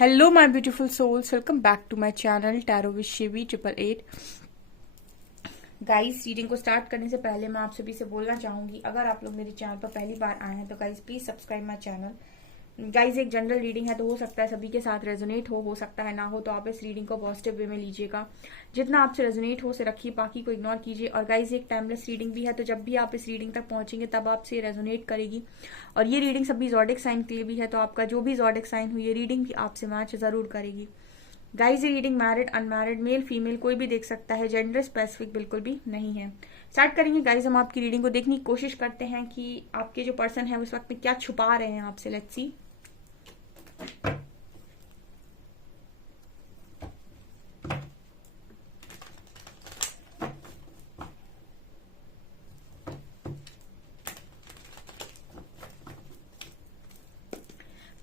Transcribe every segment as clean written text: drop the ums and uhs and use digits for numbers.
Hello, my beautiful souls. Welcome back to my channel Tarot with Shivi 888. Guys, reading को start करने से पहले मैं आप सभी से बोलना चाहूंगी, अगर आप लोग मेरे चैनल पर पहली बार आए हैं तो guys please subscribe my channel. Guys, एक जनरल रीडिंग है तो हो सकता है सभी के साथ रेजोनेट हो सकता है ना हो, तो आप इस रीडिंग को पॉजिटिव वे में लीजिएगा। जितना आपसे रेजोनेट हो से रखिए, बाकी को इग्नोर कीजिए। और गाइस, एक टाइमलेस रीडिंग भी है, तो जब भी आप इस रीडिंग तक पहुंचेंगे तब आपसे रेजोनेट करेगी। और ये रीडिंग सभी ज़ोडिक साइन के लिए भी है, तो आपका जो भी ज़ोडिक साइन हुई, ये रीडिंग भी आपसे मैच जरूर करेगी। गाइस, ये reading married unmarried male female कोई भी देख सकता है, जेंडर स्पेसिफिक बिल्कुल भी नहीं है। स्टार्ट करेंगे गाइस। हम आपकी रीडिंग को देखने की कोशिश करते हैं कि आपके जो पर्सन है उस वक्त में क्या छुपा रहे हैं आपसे। Let's see.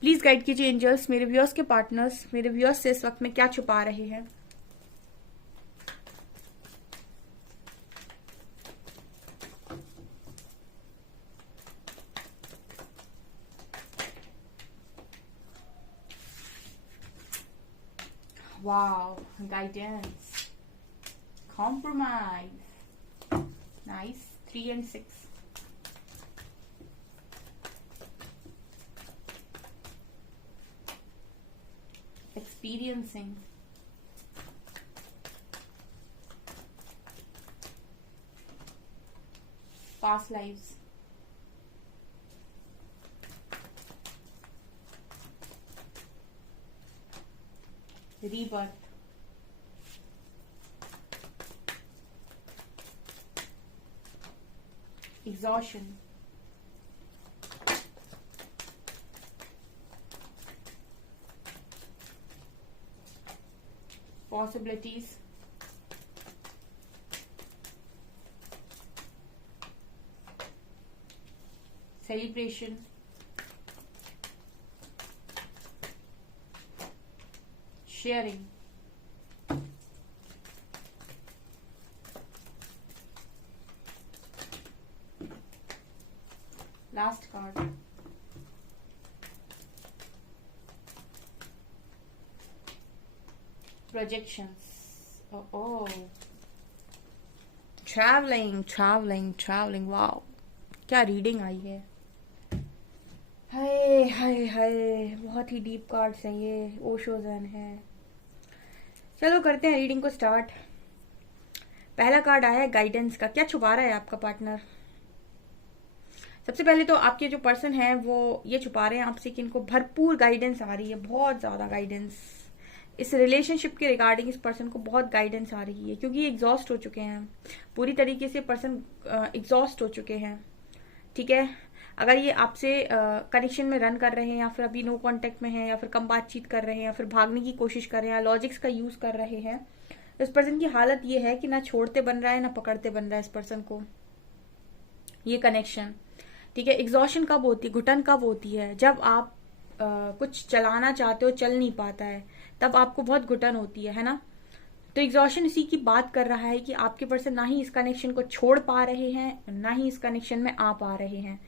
प्लीज गाइड कीजिए एंजल्स, मेरे व्यूअर्स के पार्टनर्स मेरे व्यूअर्स से इस वक्त में क्या छुपा रहे हैं। Wow, guidance, compromise, nice. 3 and 6. Experiencing, past lives, rebirth, exhaustion, possibilities, celebration, sharing, last card, projections. Oh, traveling. Wow, क्या रीडिंग आई है। हाय हाय हाय, बहुत ही डीप कार्ड्स हैं ये, ओशोजन है। चलो करते हैं रीडिंग को स्टार्ट। पहला कार्ड आया है गाइडेंस का। क्या छुपा रहा है आपका पार्टनर? सबसे पहले तो आपके जो पर्सन है वो ये छुपा रहे हैं आपसे कि इनको भरपूर गाइडेंस आ रही है, बहुत ज्यादा गाइडेंस। इस रिलेशनशिप के रिगार्डिंग इस पर्सन को बहुत गाइडेंस आ रही है, क्योंकि ये एग्जॉस्ट हो चुके हैं पूरी तरीके से। पर्सन एग्जॉस्ट हो चुके हैं, ठीक है। अगर ये आपसे कनेक्शन में रन कर रहे हैं, या फिर अभी नो कांटेक्ट में है, या फिर कम बातचीत कर रहे हैं, या फिर भागने की कोशिश कर रहे हैं, लॉजिक्स का यूज कर रहे हैं, तो इस पर्सन की हालत ये है कि ना छोड़ते बन रहा है ना पकड़ते बन रहा है इस पर्सन को ये कनेक्शन, ठीक है। एग्जॉशन कब होती है, घुटन कब होती है? जब आप कुछ चलाना चाहते हो, चल नहीं पाता है, तब आपको बहुत घुटन होती है ना। तो एग्जॉशन इसी की बात कर रहा है कि आपके पर्सन ना ही इस कनेक्शन को छोड़ पा रहे हैं, ना ही इस कनेक्शन में आ पा रहे हैं।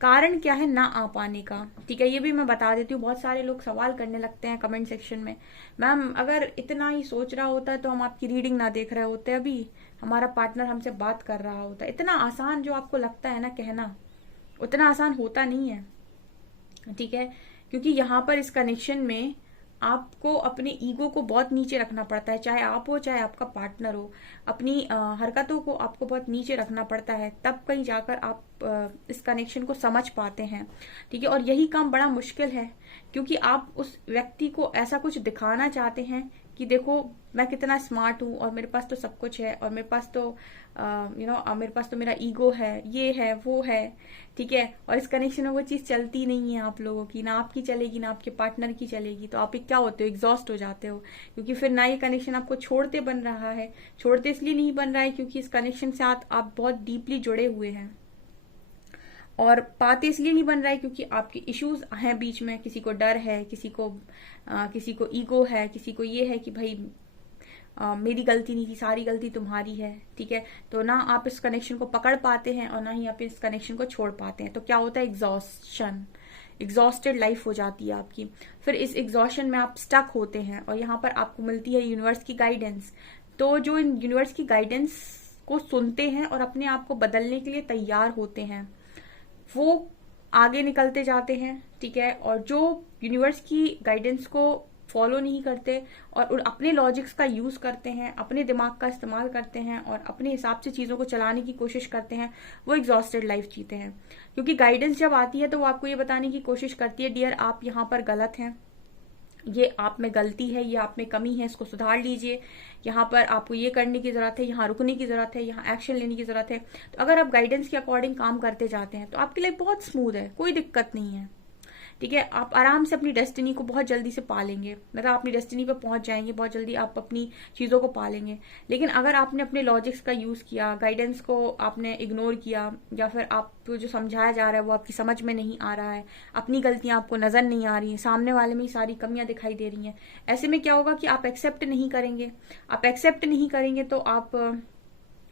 कारण क्या है ना आ पाने का, ठीक है, ये भी मैं बता देती हूँ। बहुत सारे लोग सवाल करने लगते हैं कमेंट सेक्शन में, मैम अगर इतना ही सोच रहा होता तो हम आपकी रीडिंग ना देख रहे होते, अभी हमारा पार्टनर हमसे बात कर रहा होता। इतना आसान जो आपको लगता है ना कहना, उतना आसान होता नहीं है, ठीक है। क्योंकि यहाँ पर इस कनेक्शन में आपको अपने ईगो को बहुत नीचे रखना पड़ता है, चाहे आप हो चाहे आपका पार्टनर हो। अपनी हरकतों को आपको बहुत नीचे रखना पड़ता है, तब कहीं जाकर आप इस कनेक्शन को समझ पाते हैं, ठीक है। और यही काम बड़ा मुश्किल है, क्योंकि आप उस व्यक्ति को ऐसा कुछ दिखाना चाहते हैं कि देखो मैं कितना स्मार्ट हूँ, और मेरे पास तो सब कुछ है, और मेरे पास तो मेरे पास तो मेरा ईगो है, ये है वो है, ठीक है। और इस कनेक्शन में वो चीज चलती नहीं है आप लोगों की, ना आपकी चलेगी ना आपके पार्टनर की चलेगी। तो आप क्या होते हो, एग्जॉस्ट हो जाते हो, क्योंकि फिर ना ये कनेक्शन आपको छोड़ते बन रहा है। छोड़ते इसलिए नहीं बन रहा है क्योंकि इस कनेक्शन से आप बहुत डीपली जुड़े हुए हैं, और पाते इसलिए नहीं बन रहा है क्योंकि आपके इश्यूज हैं बीच में। किसी को डर है, किसी को ईगो है, किसी को ये है कि भाई मेरी गलती नहीं थी, सारी गलती तुम्हारी है, ठीक है। तो ना आप इस कनेक्शन को पकड़ पाते हैं और ना ही आप इस कनेक्शन को छोड़ पाते हैं। तो क्या होता है, एग्जॉस्शन। एग्जॉस्टेड लाइफ हो जाती है आपकी। फिर इस एग्जॉशन में आप स्टक होते हैं और यहाँ पर आपको मिलती है यूनिवर्स की गाइडेंस। तो जो इन यूनिवर्स की गाइडेंस को सुनते हैं और अपने आप को बदलने के लिए तैयार होते हैं, वो आगे निकलते जाते हैं, ठीक है। और जो यूनिवर्स की गाइडेंस को फॉलो नहीं करते और अपने लॉजिक्स का यूज करते हैं, अपने दिमाग का इस्तेमाल करते हैं और अपने हिसाब से चीजों को चलाने की कोशिश करते हैं, वो एग्जॉस्टेड लाइफ जीते हैं। क्योंकि गाइडेंस जब आती है तो वो आपको ये बताने की कोशिश करती है, डियर आप यहाँ पर गलत हैं, ये आप में गलती है, ये आप में कमी है, इसको सुधार लीजिए, यहाँ पर आपको ये करने की जरूरत है, यहाँ रुकने की जरूरत है, यहाँ एक्शन लेने की जरूरत है। तो अगर आप गाइडेंस के अकॉर्डिंग काम करते जाते हैं तो आपकी लाइफ बहुत स्मूथ है, कोई दिक्कत नहीं है, ठीक है। आप आराम से अपनी डेस्टिनी को बहुत जल्दी से पालेंगे, मतलब अपनी डेस्टिनी पे पहुंच जाएंगे, बहुत जल्दी आप अपनी चीजों को पालेंगे। लेकिन अगर आपने अपने लॉजिक्स का यूज किया, गाइडेंस को आपने इग्नोर किया, या फिर आपको जो समझाया जा रहा है वो आपकी समझ में नहीं आ रहा है, अपनी गलतियां आपको नजर नहीं आ रही हैं, सामने वाले में ही सारी कमियां दिखाई दे रही हैं, ऐसे में क्या होगा कि आप एक्सेप्ट नहीं करेंगे। आप एक्सेप्ट नहीं करेंगे तो आप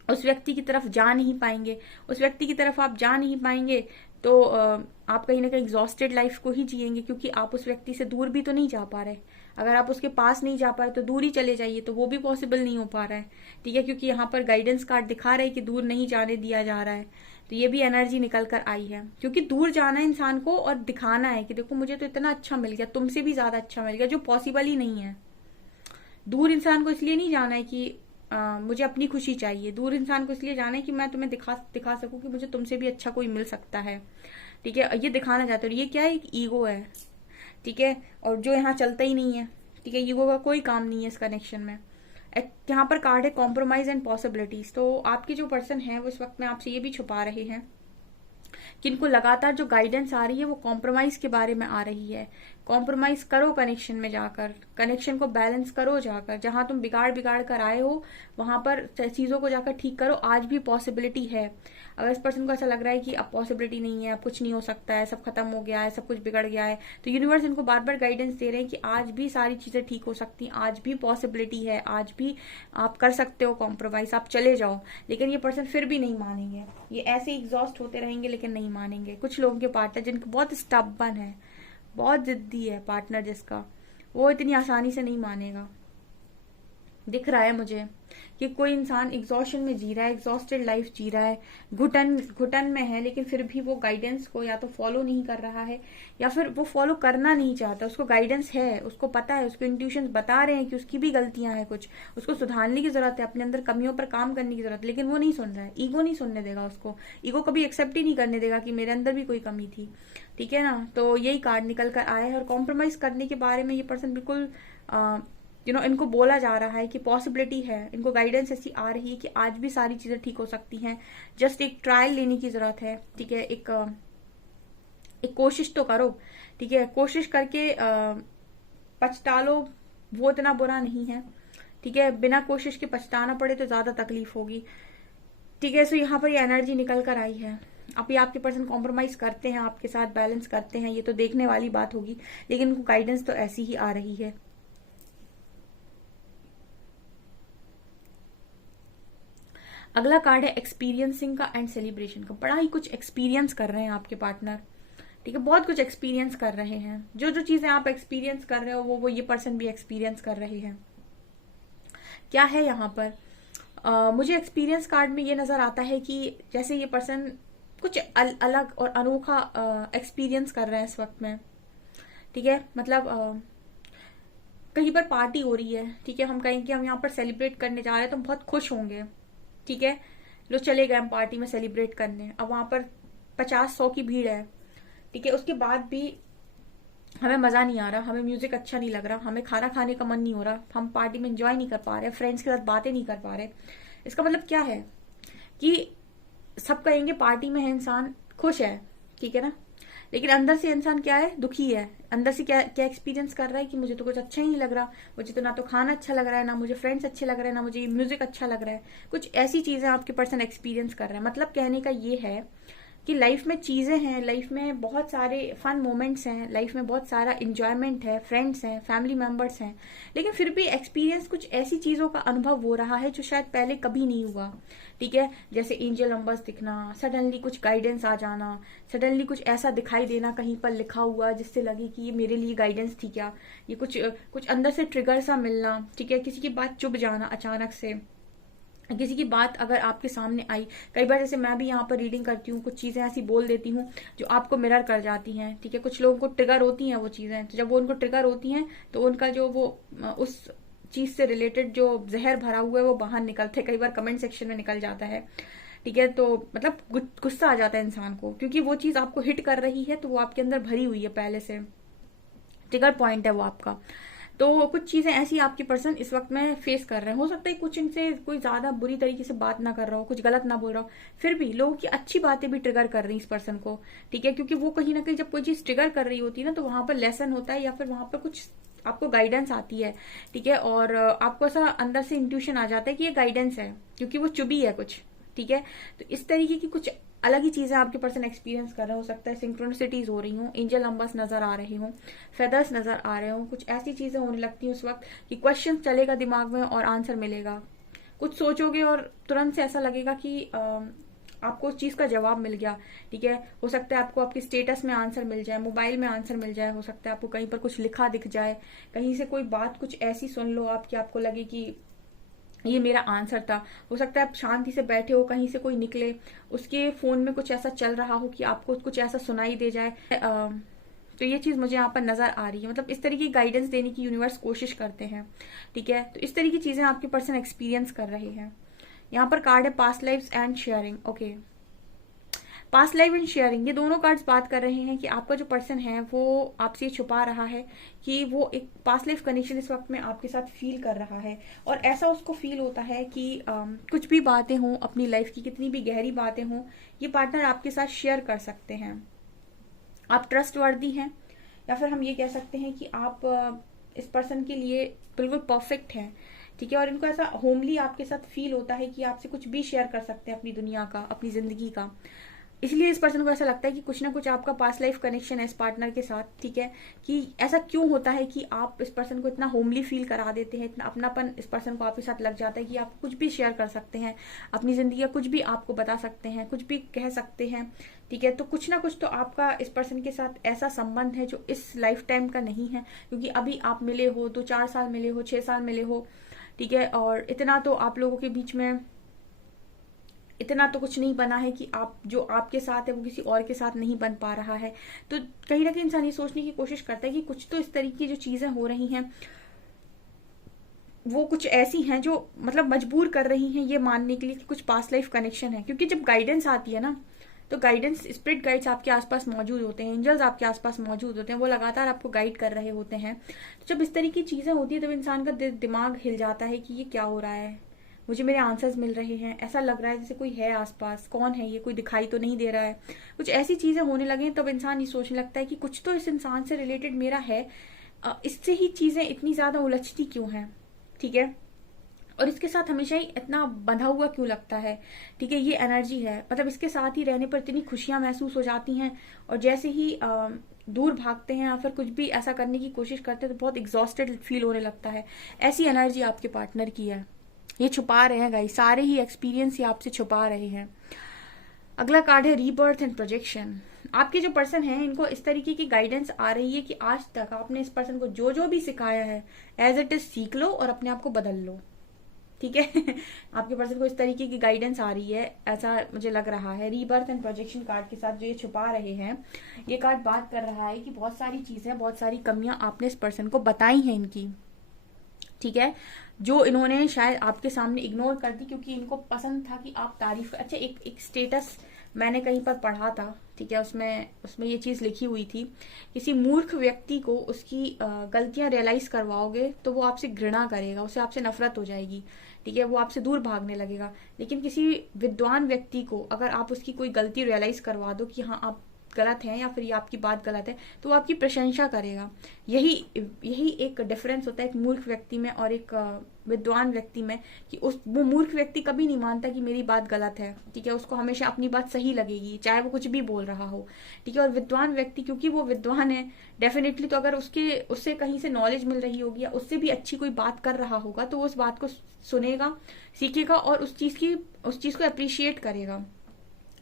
उस व्यक्ति की तरफ जा नहीं पाएंगे। उस व्यक्ति की तरफ आप जा नहीं पाएंगे तो आप कहीं ना कहीं एग्जॉस्टेड लाइफ को ही जिएंगे, क्योंकि आप उस व्यक्ति से दूर भी तो नहीं जा पा रहे। अगर आप उसके पास नहीं जा पा रहे तो दूर ही चले जाइए, तो वो भी पॉसिबल नहीं हो पा रहा है, ठीक है। क्योंकि यहाँ पर गाइडेंस कार्ड दिखा रहे हैं कि दूर नहीं जाने दिया जा रहा है, तो ये भी एनर्जी निकल कर आई है। क्योंकि दूर जाना है इंसान को और दिखाना है कि देखो मुझे तो इतना अच्छा मिल गया, तुमसे भी ज्यादा अच्छा मिल गया, जो पॉसिबल ही नहीं है। दूर इंसान को इसलिए नहीं जाना है कि मुझे अपनी खुशी चाहिए, दूर इंसान को इसलिए जाना है कि मैं तुम्हें दिखा सकूं कि मुझे तुमसे भी अच्छा कोई मिल सकता है, ठीक है। ये दिखाना चाहते हो, ये क्या है, एक ईगो है, ठीक है। और जो यहाँ चलता ही नहीं है, ठीक है, ईगो का कोई काम नहीं है इस कनेक्शन में। यहाँ पर कार्ड है कॉम्प्रोमाइज एंड पॉसिबिलिटीज। तो आपके जो पर्सन है वो इस वक्त में आपसे ये भी छुपा रहे हैं कि इनको लगातार जो गाइडेंस आ रही है वो कॉम्प्रोमाइज के बारे में आ रही है। कॉम्प्रोमाइज करो कनेक्शन में जाकर, कनेक्शन को बैलेंस करो जाकर, जहां तुम बिगाड़ कर आए हो वहां पर चीजों को जाकर ठीक करो। आज भी पॉसिबिलिटी है। अगर इस पर्सन को ऐसा लग रहा है कि अब पॉसिबिलिटी नहीं है, अब कुछ नहीं हो सकता है, सब खत्म हो गया है, सब कुछ बिगड़ गया है, तो यूनिवर्स इनको बार बार गाइडेंस दे रहे हैं कि आज भी सारी चीजें ठीक हो सकती हैं, आज भी पॉसिबिलिटी है, आज भी आप कर सकते हो कॉम्प्रोमाइज, आप चले जाओ। लेकिन ये पर्सन फिर भी नहीं मानेंगे, ये ऐसे एग्जॉस्ट होते रहेंगे लेकिन नहीं मानेंगे। कुछ लोगों के पार्टनर जिनके बहुत स्टबन है, बहुत जिद्दी है पार्टनर जिसका, वो इतनी आसानी से नहीं मानेगा। दिख रहा है मुझे कि कोई इंसान एग्जॉशन में जी रहा है, एग्जॉस्टेड लाइफ जी रहा है, घुटन में है, लेकिन फिर भी वो गाइडेंस को या तो फॉलो नहीं कर रहा है या फिर वो फॉलो करना नहीं चाहता। उसको गाइडेंस है, उसको पता है, उसको इंट्यूशंस बता रहे हैं कि उसकी भी गलतियां हैं, कुछ उसको सुधारने की जरूरत है, अपने अंदर कमियों पर काम करने की जरूरत है, लेकिन वो नहीं सुन रहा है। ईगो नहीं सुनने देगा उसको, ईगो कभी एक्सेप्ट ही नहीं करने देगा कि मेरे अंदर भी कोई कमी थी, ठीक है ना। तो यही कार्ड निकल कर आया है। और कॉम्प्रोमाइज करने के बारे में ये पर्सन बिल्कुल इनको बोला जा रहा है कि पॉसिबिलिटी है, इनको गाइडेंस ऐसी आ रही है कि आज भी सारी चीजें ठीक हो सकती हैं। जस्ट एक ट्रायल लेने की जरूरत है, ठीक है। एक कोशिश तो करो, ठीक है। कोशिश करके पछता लो, वो इतना बुरा नहीं है, ठीक है। बिना कोशिश के पछताना पड़े तो ज्यादा तकलीफ होगी, ठीक है। सो यहाँ पर ये एनर्जी निकल कर आई है। अब ये आपके पर्सन कॉम्प्रोमाइज करते हैं आपके साथ, बैलेंस करते हैं, ये तो देखने वाली बात होगी, लेकिन उनको गाइडेंस तो ऐसी ही आ रही है। अगला कार्ड है एक्सपीरियंसिंग का एंड सेलिब्रेशन का। बड़ा ही कुछ एक्सपीरियंस कर रहे हैं आपके पार्टनर, ठीक है। बहुत कुछ एक्सपीरियंस कर रहे हैं। जो जो चीजें आप एक्सपीरियंस कर रहे हो वो ये पर्सन भी एक्सपीरियंस कर रहे हैं। क्या है यहाँ पर, मुझे एक्सपीरियंस कार्ड में ये नजर आता है कि जैसे ये पर्सन कुछ अलग और अनोखा एक्सपीरियंस कर रहे हैं इस वक्त में, ठीक है। मतलब कहीं पर पार्टी हो रही है, ठीक है, हम कहें कि हम यहाँ पर सेलिब्रेट करने जा रहे हैं तो हम बहुत खुश होंगे, ठीक है। लो चले गए हम पार्टी में सेलिब्रेट करने, अब वहां पर 50-100 की भीड़ है, ठीक है। उसके बाद भी हमें मजा नहीं आ रहा, हमें म्यूजिक अच्छा नहीं लग रहा, हमें खाना खाने का मन नहीं हो रहा, हम पार्टी में एंजॉय नहीं कर पा रहे, फ्रेंड्स के साथ बातें नहीं कर पा रहे। इसका मतलब क्या है कि सब कहेंगे पार्टी में है इंसान खुश है, ठीक है ना, लेकिन अंदर से इंसान क्या है, दुखी है। अंदर से क्या क्या एक्सपीरियंस कर रहा है कि मुझे तो कुछ अच्छा ही नहीं लग रहा, मुझे तो ना तो खाना अच्छा लग रहा है, ना मुझे फ्रेंड्स अच्छे लग रहे हैं, ना मुझे म्यूजिक अच्छा लग रहा है। कुछ ऐसी चीजें आपके पर्सन एक्सपीरियंस कर रहे हैं। मतलब कहने का ये है कि लाइफ में चीज़ें हैं, लाइफ में बहुत सारे फन मोमेंट्स हैं, लाइफ में बहुत सारा इंजॉयमेंट है, फ्रेंड्स हैं, फैमिली मेम्बर्स हैं, लेकिन फिर भी एक्सपीरियंस कुछ ऐसी चीज़ों का अनुभव हो रहा है जो शायद पहले कभी नहीं हुआ। ठीक है, जैसे एंजल नंबर्स दिखना, सडनली कुछ गाइडेंस आ जाना, सडनली कुछ ऐसा दिखाई देना कहीं पर लिखा हुआ जिससे लगे कि ये मेरे लिए गाइडेंस थी क्या, ये कुछ कुछ अंदर से ट्रिगर सा मिलना। ठीक है, किसी की बात चुभ जाना अचानक से, किसी की बात अगर आपके सामने आई, कई बार जैसे मैं भी यहाँ पर रीडिंग करती हूँ, कुछ चीजें ऐसी बोल देती हूँ जो आपको मिरर कर जाती हैं। ठीक है, कुछ लोगों को ट्रिगर होती हैं वो चीजें, तो जब वो उनको ट्रिगर होती हैं तो उनका जो वो उस चीज से रिलेटेड जो जहर भरा हुआ है वो बाहर निकलते हैं, कई बार कमेंट सेक्शन में निकल जाता है। ठीक है, तो मतलब गुस्सा आ जाता है इंसान को, क्योंकि वो चीज आपको हिट कर रही है तो वो आपके अंदर भरी हुई है, पहले से ट्रिगर पॉइंट है वो आपका। तो कुछ चीजें ऐसी आपकी पर्सन इस वक्त में फेस कर रहे हैं। हो सकता है कुछ इनसे कोई ज्यादा बुरी तरीके से बात ना कर रहा हो, कुछ गलत ना बोल रहा हो, फिर भी लोगों की अच्छी बातें भी ट्रिगर कर रही हैं इस पर्सन को। ठीक है, क्योंकि वो कहीं ना कहीं जब कोई चीज ट्रिगर कर रही होती है ना, तो वहां पर लेसन होता है या फिर वहां पर कुछ आपको गाइडेंस आती है। ठीक है, और आपको ऐसा अंदर से इंट्यूशन आ जाता है कि ये गाइडेंस है, क्योंकि वो चुभी है कुछ। ठीक है, तो इस तरीके की कुछ अलग ही चीजें आपके पर्सन एक्सपीरियंस कर रहे हो सकता है, सिंक्रोनिसिटीज हो रही हो, एंजल नंबर्स नजर आ रहे हो, फेदर्स नजर आ रहे हो, कुछ ऐसी चीजें होने लगती हैं उस वक्त कि क्वेश्चन चलेगा दिमाग में और आंसर मिलेगा। कुछ सोचोगे और तुरंत से ऐसा लगेगा कि आपको उस चीज का जवाब मिल गया। ठीक है, हो सकता है आपको आपकी स्टेटस में आंसर मिल जाए, मोबाइल में आंसर मिल जाए, हो सकता है आपको कहीं पर कुछ लिखा दिख जाए, कहीं से कोई बात कुछ ऐसी सुन लो आप कि आपको लगे कि ये मेरा आंसर था। हो सकता है आप शांति से बैठे हो, कहीं से कोई निकले, उसके फोन में कुछ ऐसा चल रहा हो कि आपको कुछ ऐसा सुनाई दे जाए। तो ये चीज मुझे यहाँ पर नजर आ रही है, मतलब इस तरीके की गाइडेंस देने की यूनिवर्स कोशिश करते हैं। ठीक है, तो इस तरीके की चीजें आपके पर्सन एक्सपीरियंस कर रहे हैं। यहाँ पर कार्ड है past life and sharing. Okay, past life and sharing, ये दोनों कार्ड्स बात कर रहे हैं कि आपका जो पर्सन है वो आपसे छुपा रहा है कि वो एक पास्ट लाइफ कनेक्शन इस वक्त में आपके साथ फील कर रहा है, और ऐसा उसको फील होता है कि कुछ भी बातें हों अपनी लाइफ की, कितनी भी गहरी बातें हों, ये पार्टनर आपके साथ शेयर कर सकते हैं। आप ट्रस्ट वर्दी हैं, या फिर हम ये कह सकते हैं कि आप इस पर्सन के लिए बिल्कुल परफेक्ट हैं। ठीक है, और इनको ऐसा होमली आपके साथ फील होता है कि आपसे कुछ भी शेयर कर सकते हैं अपनी दुनिया का, अपनी जिंदगी का। इसलिए इस पर्सन को ऐसा लगता है कि कुछ ना कुछ आपका पास्ट लाइफ कनेक्शन है इस पार्टनर के साथ। ठीक है, कि ऐसा क्यों होता है कि आप इस पर्सन को इतना होमली फील करा देते हैं, इतना अपनापन इस पर्सन को आपके साथ लग जाता है कि आप कुछ भी शेयर कर सकते हैं, अपनी जिंदगी का कुछ भी आपको बता सकते हैं, कुछ भी कह सकते हैं। ठीक है, तो कुछ ना कुछ तो आपका इस पर्सन के साथ ऐसा संबंध है जो इस लाइफ टाइम का नहीं है, क्योंकि अभी आप मिले हो, 2-4 साल मिले हो, 6 साल मिले हो। ठीक है, और इतना तो आप लोगों के बीच में इतना तो कुछ नहीं बना है कि आप जो आपके साथ है वो किसी और के साथ नहीं बन पा रहा है। तो कहीं ना कहीं इंसान ये सोचने की कोशिश करता है कि कुछ तो इस तरीके की जो चीजें हो रही हैं वो कुछ ऐसी हैं जो मतलब मजबूर कर रही हैं ये मानने के लिए कि कुछ पास्ट लाइफ कनेक्शन है। क्योंकि जब गाइडेंस आती है ना, तो गाइडेंस, स्पिरिट गाइड्स आपके आसपास मौजूद होते हैं, एंजल्स आपके आसपास मौजूद होते हैं, वो लगातार आपको गाइड कर रहे होते हैं। तो जब इस तरह की चीजें होती है तब इंसान का दिमाग हिल जाता है कि ये क्या हो रहा है, मुझे मेरे आंसर्स मिल रहे हैं, ऐसा लग रहा है जैसे कोई है आसपास, कौन है ये, कोई दिखाई तो नहीं दे रहा है। कुछ ऐसी चीजें होने लगे तब इंसान ये सोचने लगता है कि कुछ तो इस इंसान से रिलेटेड मेरा है, इससे ही चीजें इतनी ज्यादा उलझती क्यों हैं। ठीक है, और इसके साथ हमेशा ही इतना बंधा हुआ क्यों लगता है। ठीक है, ये एनर्जी है, मतलब इसके साथ ही रहने पर इतनी खुशियां महसूस हो जाती हैं, और जैसे ही दूर भागते हैं या फिर कुछ भी ऐसा करने की कोशिश करते हैं तो बहुत एग्जॉस्टेड फील होने लगता है। ऐसी एनर्जी आपके पार्टनर की है, ये छुपा रहे हैं गाइस, सारे ही एक्सपीरियंस ये आपसे छुपा रहे हैं। अगला कार्ड है रीबर्थ एंड प्रोजेक्शन। आपके जो पर्सन हैं इनको इस तरीके की गाइडेंस आ रही है कि आज तक आपने इस पर्सन को जो जो भी सिखाया है एज इट इज सीख लो और अपने आप को बदल लो। ठीक है आपके पर्सन को इस तरीके की गाइडेंस आ रही है, ऐसा मुझे लग रहा है। रीबर्थ एंड प्रोजेक्शन कार्ड के साथ जो ये छुपा रहे हैं, ये कार्ड बात कर रहा है कि बहुत सारी चीजें, बहुत सारी कमियां आपने इस पर्सन को बताई हैं इनकी। ठीक है, जो इन्होंने शायद आपके सामने इग्नोर कर दी क्योंकि इनको पसंद था कि आप तारीफ। अच्छा, एक स्टेटस मैंने कहीं पर पढ़ा था। ठीक है, उसमें ये चीज लिखी हुई थी, किसी मूर्ख व्यक्ति को उसकी गलतियां रियलाइज करवाओगे तो वो आपसे घृणा करेगा, उसे आपसे नफरत हो जाएगी। ठीक है, वो आपसे दूर भागने लगेगा। लेकिन किसी विद्वान व्यक्ति को अगर आप उसकी कोई गलती रियलाइज करवा दो कि हाँ आप गलत हैं या फिर ये आपकी बात गलत है, तो वो आपकी प्रशंसा करेगा। यही एक डिफरेंस होता है एक मूर्ख व्यक्ति में और एक विद्वान व्यक्ति में, कि वो मूर्ख व्यक्ति कभी नहीं मानता कि मेरी बात गलत है, ठीक है, उसको हमेशा अपनी बात सही लगेगी चाहे वो कुछ भी बोल रहा हो, ठीक है। और विद्वान व्यक्ति क्योंकि वो विद्वान है डेफिनेटली, तो अगर उससे कहीं से नॉलेज मिल रही होगी या उससे भी अच्छी कोई बात कर रहा होगा तो वो उस बात को सुनेगा, सीखेगा और उस चीज को अप्रिशिएट करेगा,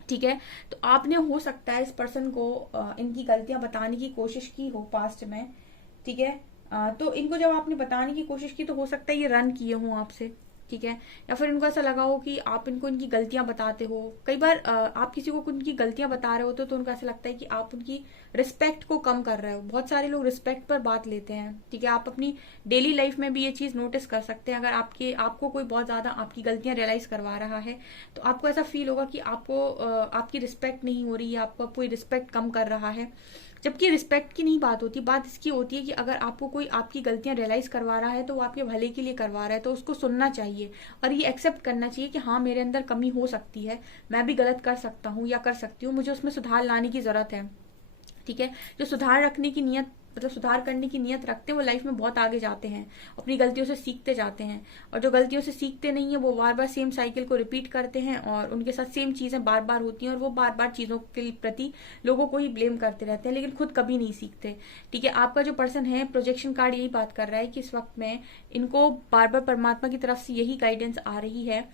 ठीक है। तो आपने हो सकता है इस पर्सन को इनकी गलतियां बताने की कोशिश की हो पास्ट में, ठीक है। तो इनको जब आपने बताने की कोशिश की तो हो सकता है ये रन किए हों आपसे, ठीक है, या फिर इनको ऐसा लगा हो कि आप इनको इनकी गलतियां बताते हो। कई बार आप किसी को उनकी गलतियां बता रहे होते हो तो उनको ऐसा लगता है कि आप उनकी रिस्पेक्ट को कम कर रहे हो। बहुत सारे लोग रिस्पेक्ट पर बात लेते हैं, ठीक है। आप अपनी डेली लाइफ में भी ये चीज नोटिस कर सकते हैं। अगर आपको कोई बहुत ज्यादा आपकी गलतियां रियलाइज करवा रहा है तो आपको ऐसा फील होगा कि आपको आपकी रिस्पेक्ट नहीं हो रही है, आपको कोई रिस्पेक्ट कम कर रहा है, जबकि रिस्पेक्ट की नहीं बात होती। बात इसकी होती है कि अगर आपको कोई आपकी गलतियां रियलाइज करवा रहा है तो वो आपके भले के लिए करवा रहा है, तो उसको सुनना चाहिए और ये एक्सेप्ट करना चाहिए कि हाँ मेरे अंदर कमी हो सकती है, मैं भी गलत कर सकता हूँ या कर सकती हूँ, मुझे उसमें सुधार लाने की जरूरत है, ठीक है। जो सुधार रखने की नियत मतलब सुधार करने की नियत रखते हैं वो लाइफ में बहुत आगे जाते हैं, अपनी गलतियों से सीखते जाते हैं। और जो गलतियों से सीखते नहीं है वो बार बार सेम साइकिल को रिपीट करते हैं और उनके साथ सेम चीजें बार बार होती हैं और वो बार बार चीजों के प्रति लोगों को ही ब्लेम करते रहते हैं, लेकिन खुद कभी नहीं सीखते, ठीक है। आपका जो पर्सन है प्रोजेक्शन कार्ड यही बात कर रहा है कि इस वक्त में इनको बार बार परमात्मा की तरफ से यही गाइडेंस आ रही है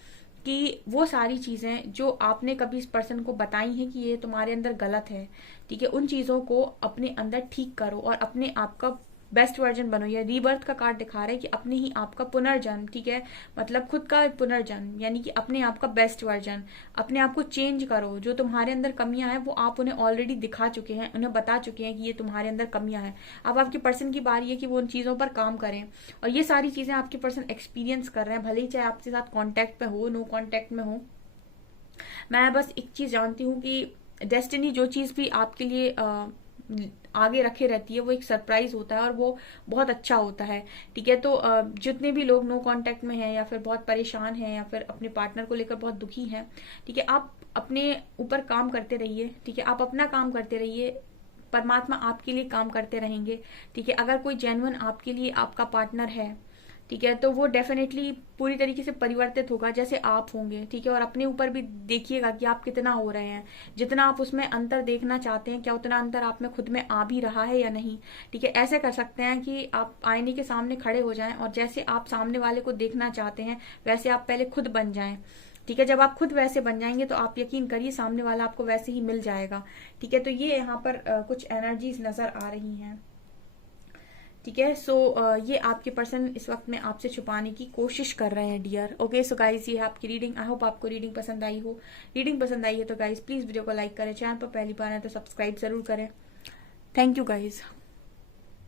कि वो सारी चीजें जो आपने कभी इस पर्सन को बताई हैं कि ये तुम्हारे अंदर गलत है, ठीक है, उन चीजों को अपने अंदर ठीक करो और अपने आप का बेस्ट वर्जन बनो। या रीबर्थ का कार्ड दिखा रहा है कि अपने ही आप का पुनर्जन्म, ठीक है, मतलब खुद का पुनर्जन्म, यानी कि अपने आप का बेस्ट वर्जन, अपने आप को चेंज करो। जो तुम्हारे अंदर कमियां हैं वो आप उन्हें ऑलरेडी दिखा चुके हैं, उन्हें बता चुके हैं कि ये तुम्हारे अंदर कमियां हैं। अब आपके पर्सन की बारी है कि वो उन चीजों पर काम करें और ये सारी चीजें आपके पर्सन एक्सपीरियंस कर रहे हैं, भले ही चाहे आपके साथ कॉन्टेक्ट में हो, नो कॉन्टेक्ट में हो। मैं बस एक चीज जानती हूँ कि डेस्टिनी जो चीज भी आपके लिए आगे रखे रहती है वो एक सरप्राइज होता है और वो बहुत अच्छा होता है, ठीक है। तो जितने भी लोग नो कांटेक्ट में हैं या फिर बहुत परेशान हैं या फिर अपने पार्टनर को लेकर बहुत दुखी हैं, ठीक है, आप अपने ऊपर काम करते रहिए, ठीक है, आप अपना काम करते रहिए, परमात्मा आपके लिए काम करते रहेंगे, ठीक है। अगर कोई जेन्युइन आपके लिए आपका पार्टनर है, ठीक है, तो वो डेफिनेटली पूरी तरीके से परिवर्तित होगा जैसे आप होंगे, ठीक है। और अपने ऊपर भी देखिएगा कि आप कितना हो रहे हैं, जितना आप उसमें अंतर देखना चाहते हैं क्या उतना अंतर आप में खुद में आ भी रहा है या नहीं, ठीक है। ऐसे कर सकते हैं कि आप आईने के सामने खड़े हो जाएं और जैसे आप सामने वाले को देखना चाहते हैं वैसे आप पहले खुद बन जाएं, ठीक है। जब आप खुद वैसे बन जाएंगे तो आप यकीन करिए सामने वाला आपको वैसे ही मिल जाएगा, ठीक है। तो ये यहाँ पर कुछ एनर्जीज नजर आ रही हैं, ठीक है। सो ये आपके पर्सन इस वक्त में आपसे छुपाने की कोशिश कर रहे हैं डियर। ओके सो गाइज ये है आपकी रीडिंग। आई होप आपको रीडिंग पसंद आई हो। रीडिंग पसंद आई है तो गाइज प्लीज वीडियो को लाइक करें, चैनल पर पहली बार है तो सब्सक्राइब जरूर करें। Thank you guys.